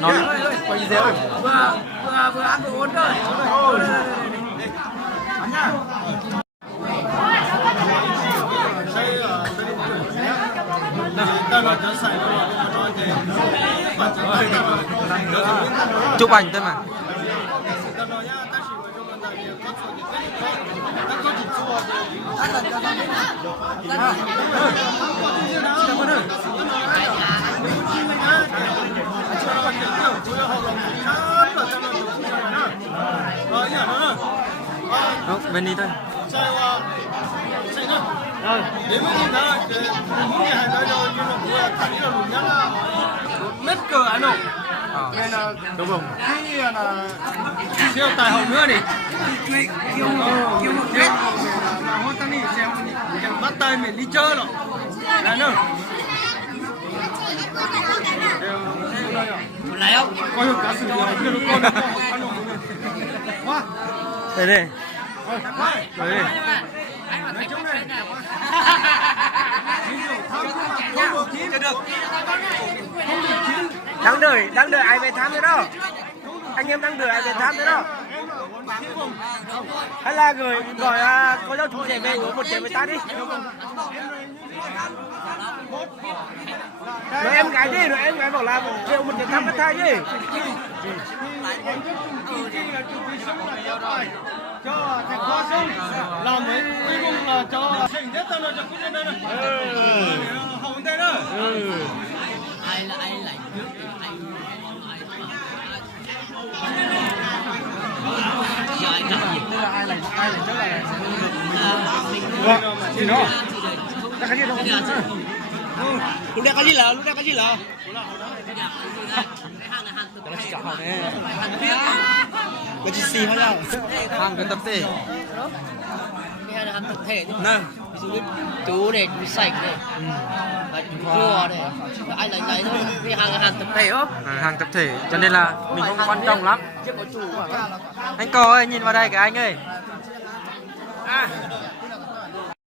nó quay video rồi. Vừa ăn vừa uống thôi. Ăn nhá. Chụp ảnh thôi mà. Bên đi thôi. Mất cờ anh không? Nên là đúng không? Cái là siêu tài hậu nữa đi. Kêu một chết. Mà hôm nay xem chẳng bắt tay mình đi chơi rồi. Là nữa. Lại không? Coi cả sự con quá. Đây đây. Đây đây. Đang đợi ai về thăm nữa đó. Anh em đang đợi ai về thăm nữa đó. Hay là gọi cô giáo chủ trẻ về uống một chén với ta đi. Rồi em gái đi, rồi em gái bảo là kêu một chén thăm với thai đi. Cho thằng Khoa Sông làm với cuối cùng là cho thành nhất tao là cho cuối đây này. Hồng đây đó. Ai lại Gì đó? Đã cái gì đâu? Lúc đây cái gì là? Cái chỉ họ này. Cái gì xì hết đâu? Hàng cần tập thể. Cái này ăn tập thể chứ. Nè. Ví dụ như chú này, chú sạch này, và chú rùa này, anh lấy thôi. Vì hàng tập thể không? Hàng tập thể cho nên là mình không quan trọng lắm. Anh Cò ơi, nhìn vào đây cái anh ơi.